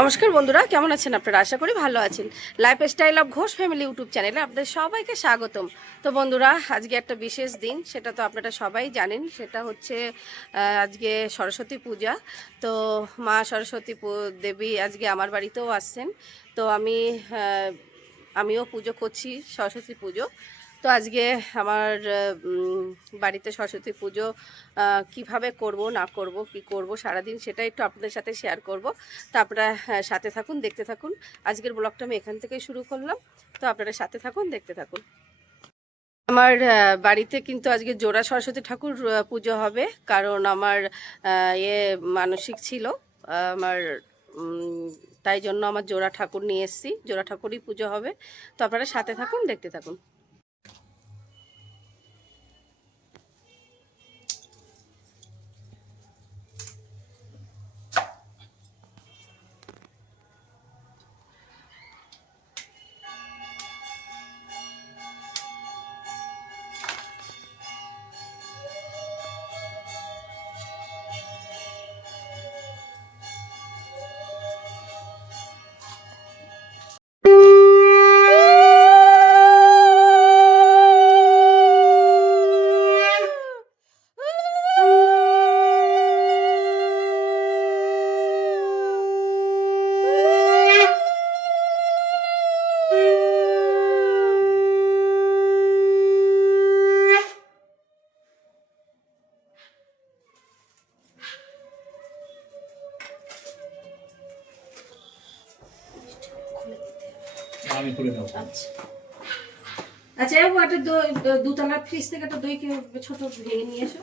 নমস্কার বন্ধুরা, কেমন আছেন আপনারা? আশা করি ভালো আছেন। Life style of Ghosh family YouTube চ্যানেলে আপনাদের সবাইকে স্বাগতম। তো বন্ধুরা, আজকে একটা বিশেষ দিন, সেটা তো আপনারা সবাই জানেন, সেটা হচ্ছে আজকে সরস্বতী পূজা। তো মা সরস্বতী দেবী আজকে আমার বাড়িতেও আসছেন। তো আমি আমিও পুজো করছি, সরস্বতী পুজো। তো আজকে আমার বাড়িতে সরস্বতী পুজো কীভাবে করব, না করব, কি করব, সারাদিন সেটা একটু আপনাদের সাথে শেয়ার করব। তো আপনারা সাথে থাকুন, দেখতে থাকুন। আজকের ব্লগটা আমি এখান থেকেই শুরু করলাম। তো আপনারা সাথে থাকুন, দেখতে থাকুন। আমার বাড়িতে কিন্তু আজকে জোড়া সরস্বতী ঠাকুর পুজো হবে। কারণ আমার ইয়ে মানসিক ছিল আমার তাই জন্য আমার জোড়া ঠাকুর নিয়ে এসেছি। জোড়া ঠাকুরই পুজো হবে। তো আপনারা সাথে থাকুন, দেখতে থাকুন। আচ্ছা। আচ্ছা। ও একটা দই দুতলার ফ্রিজ থেকে একটা দই ছোট ভেঙে নিয়ে এসো।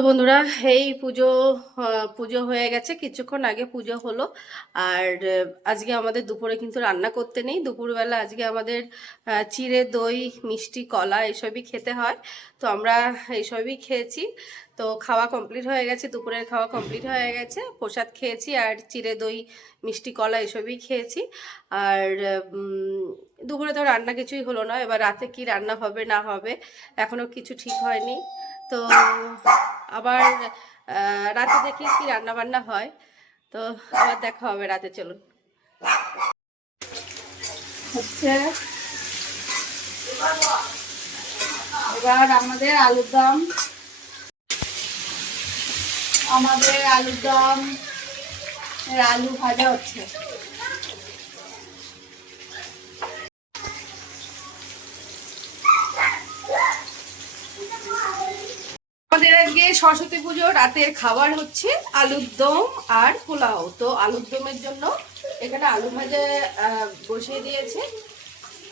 তো বন্ধুরা, এই পুজো পুজো হয়ে গেছে, কিছুক্ষণ আগে পুজো হলো। আর আজকে আমাদের দুপুরে কিন্তু রান্না করতে নেই। দুপুরবেলা আজকে আমাদের চিড়ে, দই, মিষ্টি, কলা এসবই খেতে হয়। তো আমরা এইসবই খেয়েছি। তো খাওয়া কমপ্লিট হয়ে গেছে, দুপুরের খাওয়া কমপ্লিট হয়ে গেছে। প্রসাদ খেয়েছি আর চিড়ে, দই, মিষ্টি, কলা এসবই খেয়েছি। আর দুপুরে তো রান্না কিছুই হলো না। এবার রাতে কি রান্না হবে, না হবে এখনও কিছু ঠিক হয়নি। তো আবার রাতে দেখি কি রান্না বান্না হয়। তো আবার দেখা হবে রাতে, চলুন। হচ্ছে এবার আমাদের আলুর দম। আমাদের আলুর দম আলু ভাজা হচ্ছে আমাদের আজকে সরস্বতী পুজো, রাতের খাবার হচ্ছে আলুর দম আর পোলাও। তো আলুর দমের জন্য এখানে আলু ভাজা বসিয়ে দিয়েছে।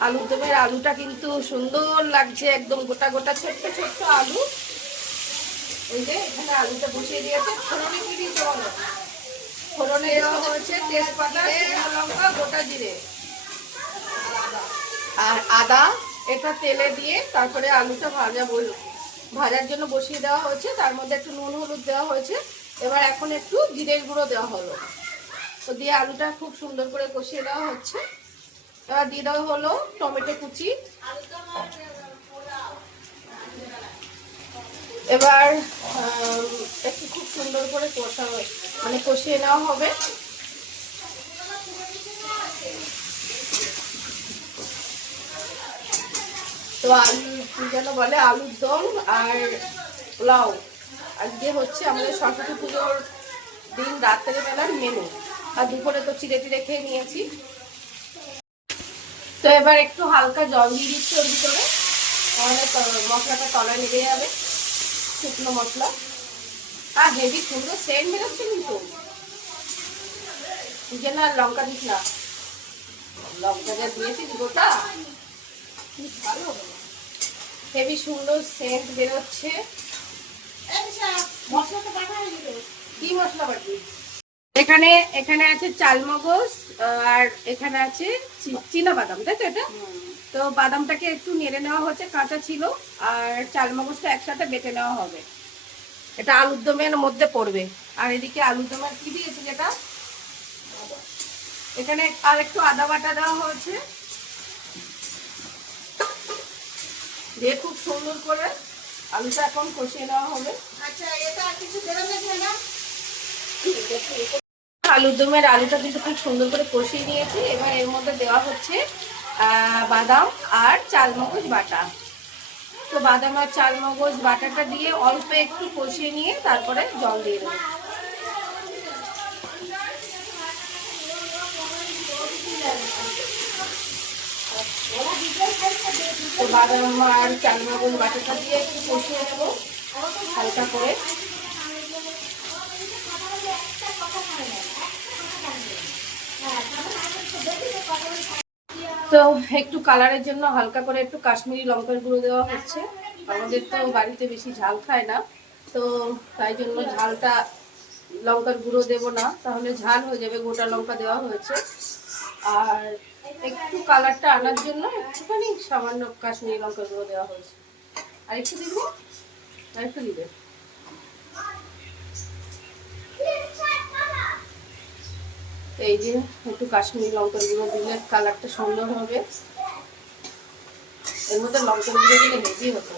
আলুর দমের আলুটা কিন্তু সুন্দর লাগছে, একদম গোটা গোটা ছোট্ট ছোট্ট আলু। এই যে এখানে আলুটা বসিয়ে দিয়েছে। ফোড়নে কি বলো? ফোড়নে হয়েছে তেজপাতা লঙ্কা, গোটা জিরে। আর আদা, এটা তেলে দিয়ে তারপরে আলুটা ভাজা বল ভাজার জন্য বসিয়ে দেওয়া হয়েছে। তার মধ্যে একটু নুন, হলুদ দেওয়া হয়েছে। এবার এখন একটু জিরের গুঁড়ো দেওয়া হলো। তো দিয়ে আলুটা খুব সুন্দর করে কষিয়ে দেওয়া হচ্ছে। এবার দিয়ে দেওয়া হলো টমেটো কুচি। এবার একটু খুব সুন্দর করে কষা মানে কষিয়ে নেওয়া হবে। তো আলু যেন বলে, আলুর দম আর পোলাও। আজকে হচ্ছে আমাদের সরস্বতী পুজোর দিন, রাত্রের বেলার মেনু আর দুপুরে তো চিড়ে টিড়ে খেয়ে নিয়েছি। তো এবার একটু হালকা জল দিয়ে দিচ্ছি ওর ভিতরে। তাহলে মশলাটা তলায় লেগে যাবে, শুকনো মশলা। আর হেভি সুন্দর সেন্ট বেরোচ্ছে কিন্তু। যে না লঙ্কা দিস না। লঙ্কা যা দিয়েছিস গোটা। ভালো। হেভি সুন্দর সেন্ট বেরোচ্ছে। কি মশলা বাটি? এখানে এখানে আছে চালমগজ আর এখানে আছে চীনা বাদাম তাই তো এটা? তো বাদামটাকে একটু নেড়ে নেওয়া হচ্ছে কাঁচা ছিল আর চালমগজটা একসাথে বেটে নেওয়া হবে। এটা আলুর দমের মধ্যে পড়বে। আর এদিকে আলুর দমের কি দিয়েছি যেটা? এখানে আর একটু আদা বাটা দেওয়া হয়েছে। দিয়ে খুব সুন্দর করে আলুটা এখন কষিয়ে নেওয়া হবে। আচ্ছা এটা কিছু বেরোবে না আলুর দমের আলুটা কিন্তু খুব সুন্দর করে কষিয়ে নিয়েছি। এবার এর মধ্যে দেওয়া হচ্ছে বাদাম আর চালমগজ বাটা। তো বাদাম আর চালমগজ বাটাটা দিয়ে অল্প একটু কষিয়ে নিয়ে তারপরে জল দিয়ে দেবো। তো বাদাম আর চালমগজ বাটাটা দিয়ে একটু কষিয়ে নেব, হালকা করে। তো একটু কালারের জন্য হালকা করে একটু কাশ্মীরি লঙ্কার গুঁড়ো দেওয়া হচ্ছে। আমাদের তো বাড়িতে বেশি ঝাল খায় না, তো তাই জন্য ঝালটা লঙ্কার গুঁড়ো দেব না। তাহলে ঝাল হয়ে যাবে, গোটা লঙ্কা দেওয়া হয়েছে। আর একটু কালারটা আনার জন্য একটুখানি সামান্য কাশ্মীরি লঙ্কার গুঁড়ো দেওয়া হয়েছে। আর একটু দিব? আর একটু দিবে। এই যে একটু কাশ্মীরি লঙ্কার গুঁড়ো দিলে কালারটা সুন্দর হবে। এর মধ্যে লঙ্কার গুঁড়ো দিলে হেভি হতো।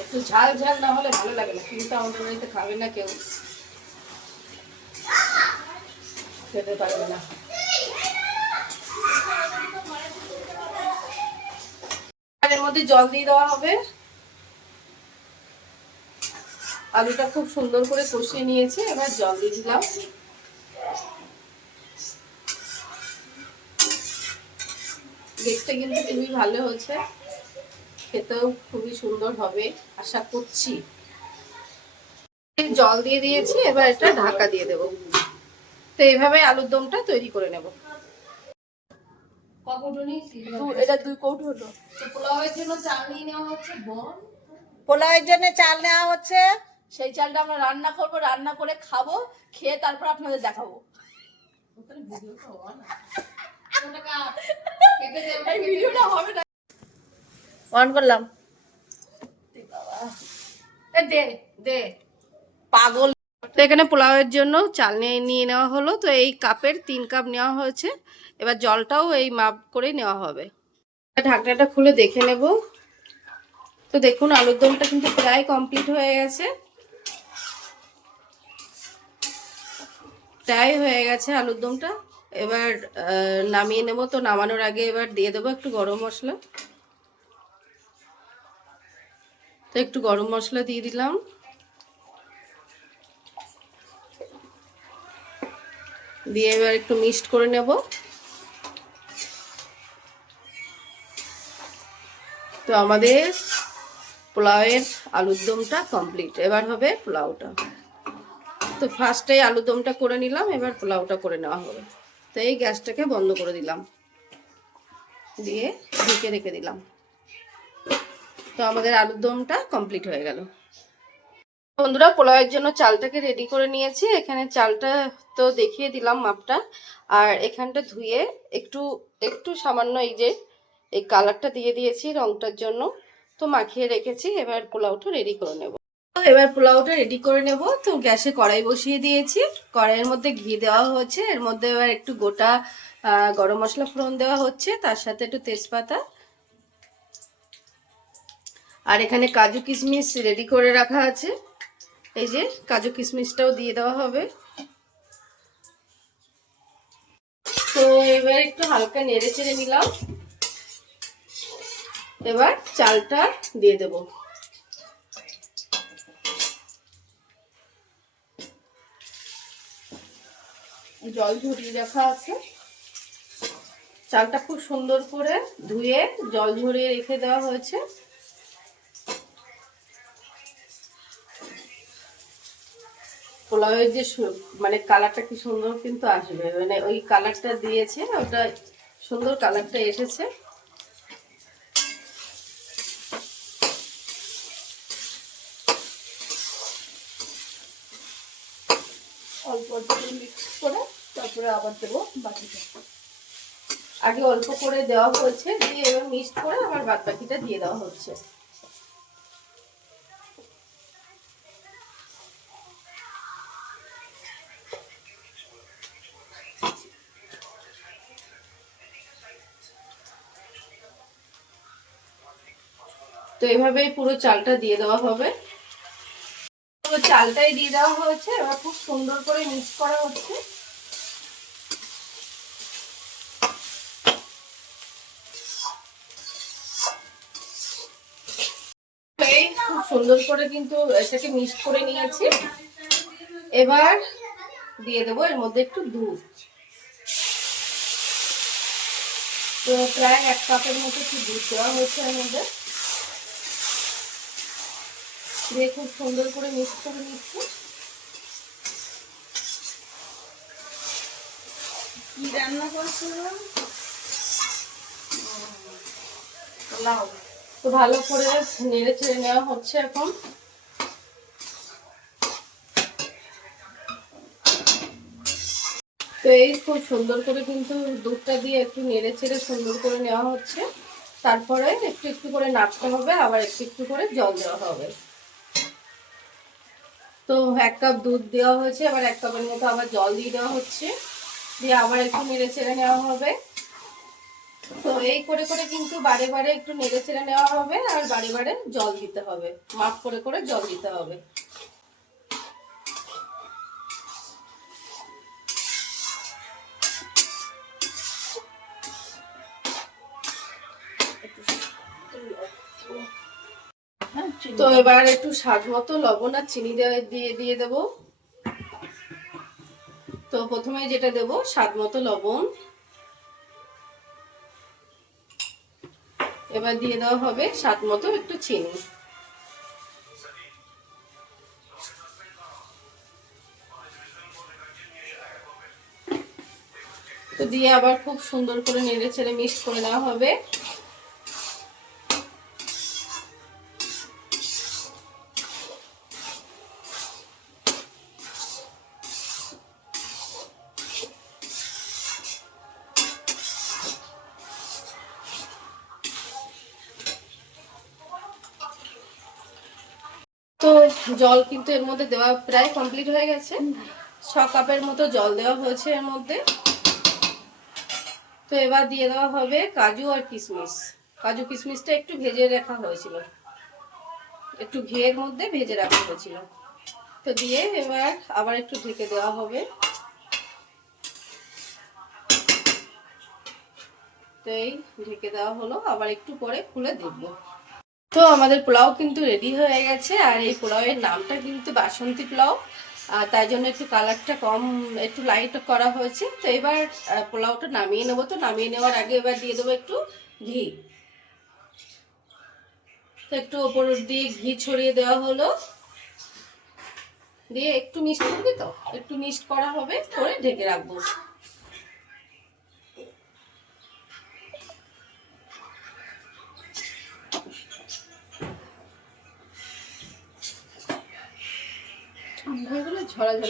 একটু ঝাল ঝাল না হলে ভালো লাগে না, কিন্তু আমাদের বাড়িতে খাবে না কেউ। খেতে পারবে না। এর মধ্যে জল দিয়ে দেওয়া হবে। আলুটা খুব সুন্দর করে কষিয়ে নিয়েছি, এবার জল দিয়ে দিলাম। দেখতে কিন্তু খুবই ভালো হয়েছে। খেতেও খুবই সুন্দর হবে, আশা করছি। জল দিয়ে দিয়েছি, এবার এটা ঢাকা দিয়ে দেব। তো এইভাবে আলুর দমটা তৈরি করে নেব। এটা দুই কৌটো হলো। পোলাওয়ের জন্য চাল নিয়ে নেওয়া হচ্ছে বন? পোলাওয়ের জন্য চাল নেওয়া হচ্ছে। সেই চালটা আমরা রান্না করব রান্না করে খাব খেয়ে তারপর আপনাদের দেখাবো। হবে না। অন করলাম। দে দে। পাগল। তো এখানে পোলাওয়ের জন্য চাল নিয়ে নিয়ে নেওয়া হলো। তো এই কাপের তিন কাপ নেওয়া হয়েছে। এবার জলটাও এই মাপ করে নেওয়া হবে। ঢাকনাটা খুলে দেখে নেব। তো দেখুন, আলুর দমটা কিন্তু প্রায় কমপ্লিট হয়ে গেছে। প্রায় হয়ে গেছে আলুর দমটা। এবার নামিয়ে নেব। তো নামানোর আগে এবার দিয়ে দেবো একটু গরম মশলা। তো একটু গরম মশলা দিয়ে দিলাম। দিয়ে এবার একটু মিক্সড করে নেব। তো আমাদের পোলাওয়ের আলুর দমটা কমপ্লিট। এবার হবে পোলাওটা। তো ফার্স্টে আলুর দমটা করে নিলাম, এবার পোলাওটা করে নেওয়া হবে। তো এই গ্যাসটাকে বন্ধ করে দিলাম। দিয়ে ঢেকে রেখে দিলাম। তো আমাদের আলুর দমটা কমপ্লিট হয়ে গেল। বন্ধুরা পোলাওয়ের জন্য চালটাকে রেডি করে নিয়েছি। এখানে চালটা তো দেখিয়ে দিলাম মাপটা। আর এখানটা ধুয়ে একটু একটু সামান্য এই যে, এই কালারটা দিয়ে দিয়েছি রংটার জন্য। তো মাখিয়ে রেখেছি, এবার পোলাওটা রেডি করে নেব। তো এবার পোলাওটা রেডি করে নেব। তো গ্যাসে কড়াই বসিয়ে দিয়েছি। কড়াইয়ের মধ্যে ঘি দেওয়া হচ্ছে। এর মধ্যে এবার একটু গোটা গরম মশলা ফোড়ন দেওয়া হচ্ছে। তার সাথে একটু তেজপাতা। আর এখানে কাজু কিশমিশ রেডি করে রাখা আছে। এই যে কাজু কিশমিশটাও দিয়ে দেওয়া হবে। তো এবার একটু হালকা নেড়ে চেড়ে নিলাম। এবার চালটা দিয়ে দেব। জল ঝরিয়ে রাখা আছে। চালটা খুব সুন্দর করে ধুয়ে জল ঝরিয়ে রেখে দেওয়া হয়েছে। পোলাওয়ের যে মানে কালারটা কি সুন্দর কিন্তু আসবে। মানে ওই কালারটা দিয়েছে, ওটা সুন্দর কালারটা এসেছে। অল্প অল্প করে মিক্স করে তারপরে আবার দেবো বাকিটা আগে অল্প করে দেওয়া হয়েছে, দিয়ে এবার মিক্সড করে আবার বাদ বাকিটা দিয়ে দেওয়া হচ্ছে। তো এভাবেই পুরো চালটা দিয়ে দেওয়া হবে। পুরো চালটাই দিয়ে দেওয়া হয়েছে, এবার খুব সুন্দর করে মিক্স করা হচ্ছে। খুব সুন্দর করে কিন্তু এটাকে মিক্স করে নিয়েছি। এবার দিয়ে দেবো এর মধ্যে একটু দুধ। তো প্রায় এক কাপের মতো একটু দুধ দেওয়া হয়েছে এর মধ্যে। দিয়ে খুব সুন্দর করে মিক্স করে নিচ্ছি। কি রান্না করছিল পোলাও তো ভালো করে নেড়ে ছেড়ে নেওয়া হচ্ছে এখন। তো এই খুব সুন্দর করে কিন্তু দুধটা দিয়ে একটু নেড়ে ছেড়ে সুন্দর করে নেওয়া হচ্ছে। তারপরে একটু একটু করে নাড়তে হবে আবার একটু একটু করে জল দেওয়া হবে। তো এক কাপ দুধ দেওয়া হয়েছে, আবার এক কাপের মতো আবার জল দিয়ে দেওয়া হচ্ছে। দিয়ে আবার একটু নেড়ে ছেড়ে নেওয়া হবে। তো এই করে করে কিন্তু বারে বারে একটু নেড়ে ছেড়ে নেওয়া হবে, আর বারে বারে জল দিতে হবে। মাপ করে করে জল দিতে হবে। তো এবার একটু স্বাদ মতো লবণ আর চিনি দিয়ে দিয়ে দেবো। তো প্রথমে যেটা দেবো, স্বাদ মতো লবণ। এবার দিয়ে দেওয়া হবে স্বাদ মতো একটু চিনি। তো দিয়ে আবার খুব সুন্দর করে নেড়ে ছেড়ে মিক্স করে নেওয়া হবে। তো জল কিন্তু এর মধ্যে দেওয়া প্রায় কমপ্লিট হয়ে গেছে। ছ কাপের মতো জল দেওয়া হয়েছে এর মধ্যে। তো এবার দিয়ে দেওয়া হবে কাজু আর কিশমিশ কাজু কিশমিশটা একটু ভেজে রাখা হয়েছিল। একটু ঘিয়ের মধ্যে ভেজে রাখা হয়েছিল। তো দিয়ে এবার আবার একটু ঢেকে দেওয়া হবে। তো এই ঢেকে দেওয়া হলো। আবার একটু পরে খুলে দেখব। তো আমাদের পোলাও কিন্তু রেডি হয়ে গেছে, আর এই পোলাওয়ের নামটা কিন্তু বাসন্তী পোলাও আর তাই জন্য একটু কালারটা কম, একটু লাইট করা হয়েছে। তো এবার পোলাওটা নামিয়ে নেব। তো নামিয়ে নেওয়ার আগে এবার দিয়ে দেবো একটু ঘি। তো একটু ওপর দিয়ে ঘি ছড়িয়ে দেওয়া হলো। দিয়ে একটু মিক্সড করবি তো? একটু মিক্সড করা হবে, করে ঢেকে রাখব।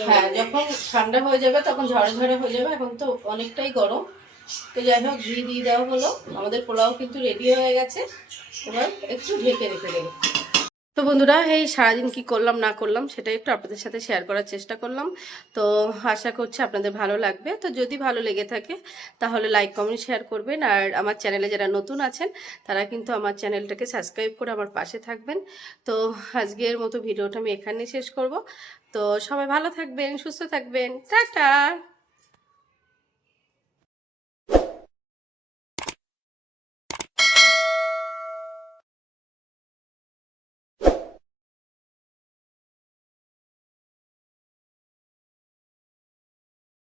হ্যাঁ যখন ঠান্ডা হয়ে যাবে তখন ঝড়ে ঝড়ে হয়ে যাবে এখন তো অনেকটাই গরম। তো যাই হোক ঘি দিয়ে দেওয়া হলো। আমাদের পোলাও কিন্তু রেডি হয়ে গেছে। এবার একটু ঢেকে রেখে দেবো। তো বন্ধুরা, এই সারাদিন কি করলাম, না করলাম, সেটাই একটু আপনাদের সাথে শেয়ার করার চেষ্টা করলাম। তো আশা করছি আপনাদের ভালো লাগবে। তো যদি ভালো লেগে থাকে, তাহলে লাইক কমেন্ট শেয়ার করবেন। আর আমার চ্যানেলে যারা নতুন আছেন, তারা কিন্তু আমার চ্যানেলটাকে সাবস্ক্রাইব করে আমার পাশে থাকবেন। তো আজকের মতো ভিডিওটা আমি এখানে শেষ করব। তো সবাই ভালো থাকবেন, সুস্থ থাকবেন। টাটা!